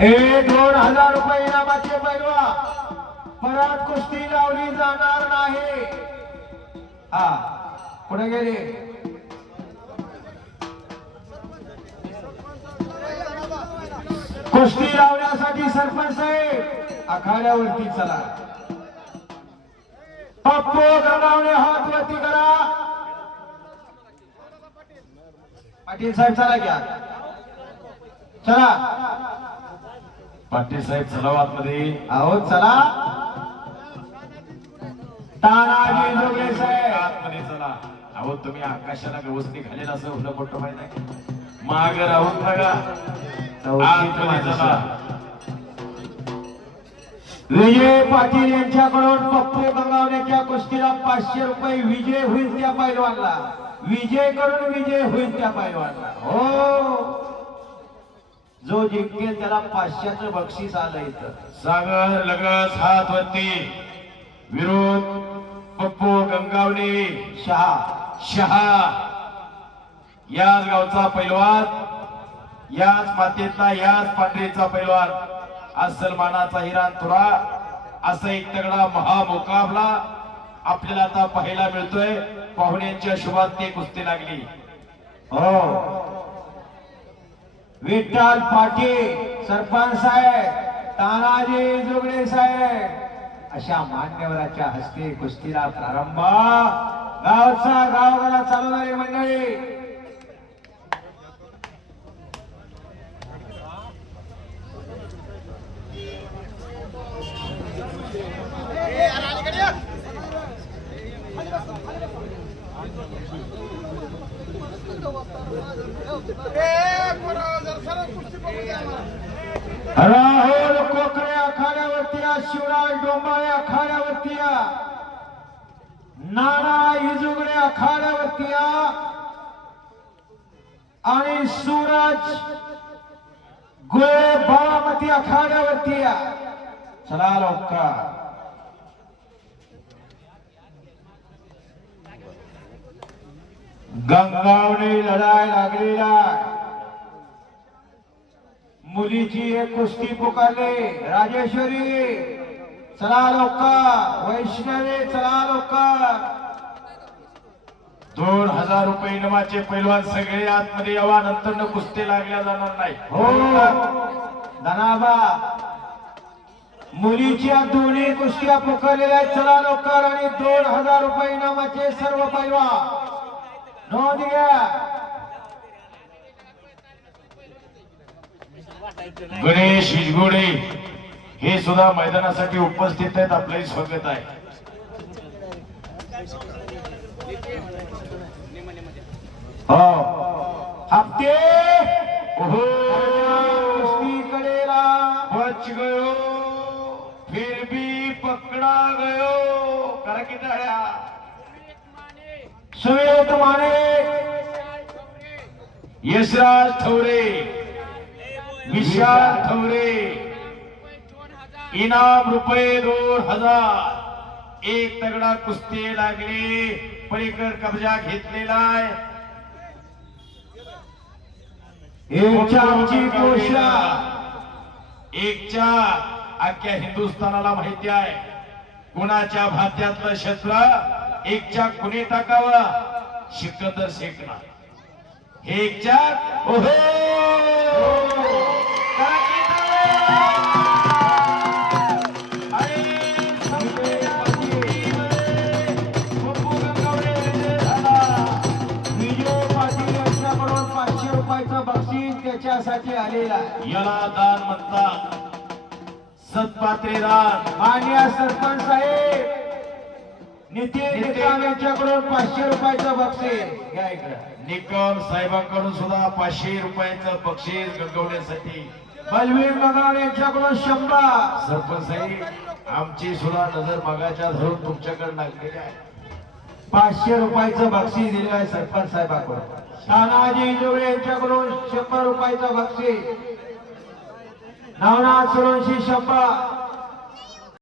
हे दोन हजार रुपये इनामाचे पैलवा. परत कुस्ती लावली जाणार नाही. हा कुठे गेले. कुस्ती लावण्यासाठी सरपंच साहेब आखाड्यावरती चला. पप्पू गंगावणे हात वरती करा. पाटील साहेब चला घ्या चला. पाटील साहेब चलावमध्ये अहो चला. तानाजी जोगळे साहेब. आतमध्ये चला. अहो तुम्ही आकाशाला व्यवस्थित घालेल असं होणं मोठं माहीत आहे माग राहून बघा. आतमध्ये चला. विजय पाटील यांच्याकडून पप्पू गंगावण्याच्या कुस्तीला पाचशे रुपये विजय होईल त्या पैलवानला. विजय करून विजय होईल त्या पैलवानला. हो. जिंकेल त्याला पाचशेचं बक्षीस आलं इथं. सागर लगस हात वरती. विरोध पप्पू गंगावणे शहा. शहा. याच गावचा पैलवान याच मातेतला याच पांढरीचा पैलवान. आज सलमानाचा हिरान तुरा. असा एक तगडा महामुकाबला आपल्याला आता पाहायला मिळतोय. पाहुण्यांच्या शुभात कुस्ती लागली. हो. विठ्ठल पाटील सरपंच साहेब तानाजी जुगडे साहेब अशा मान्यवराच्या हस्ते कुस्तीला प्रारंभ. गावचा गावगाला चालवणारी मंडळी. राहुल कोकरे आखाड्यावरती शिवराज डोंबाळे आखाड्यावरती आहे, नाना इजुगडे आखाड्यावरती आणि सूरज गुळे बाळामती आखाड्यावरती आहे. चला लवकर गंगावणी लढाय लागलेला आहे. मुलीची एक कुस्ती पुकारले. राजेश्वरी चला लवकर. वैष्णवी चला लवकर. दोन हजार रुपये इनामाचे पैलवान सगळे आतमध्ये यावा नंतर न कुस्ती लागल्या जाणार नाही. हो. धनाबा मुलीच्या दोन्ही कुस्त्या पुकारलेल्या चला लवकर. आणि दोन हजार रुपये इनामाचे सर्व पैलवा नोंद घ्या. गणेश हिजगोडे हे सुद्धा मैदानासाठी उपस्थित आहेत. आपलंही स्वागत आहे. हो. हप्ते! ओहो! कडेला बच गयो फिर भी पकडा गयो. करा की टाळ्या सुवेद माने. यशराज ठवरे. विशाल ठवरे इनाम रुपये दोन हजार. एक तगडा कुस्ती लागली पलीकड कब्जा घेतलेला आहे. एकच्या आमची पोषा एकच्या अख्ख्या हिंदुस्थानाला माहिती आहे. कुणाच्या भात्यातलं शस्त्र? एकच्या कुणी टाकावं? सिकंदर शेखना हे एकच्या ओहो! रुपयाचं बक्षीस त्याच्यासाठी आलेला आहे. याला दान म्हणतात. सत्पात्रे दान मान्य सरपंच साहेब नितीन निकाम यांच्याकडून पाचशे रुपयाचं बक्षीस. घ्या इकडं. निकम साहेबांकडून सुद्धा पाचशे रुपयाचं बक्षीस गंगवण्यासाठी. बलवीर मगाव यांच्याकडून शंभर. सरपंच साहेब आमची सुद्धा नजर मागाच्या धरून तुमच्याकडे लागलेली आहे. पाचशे रुपयाचं बक्षीस दिलं आहे सरपंच साहेबाकडून. तानाजी जोडे यांच्याकडून शंभर रुपयाचा बक्षीस. नवनाथ सोळंशी शंभर.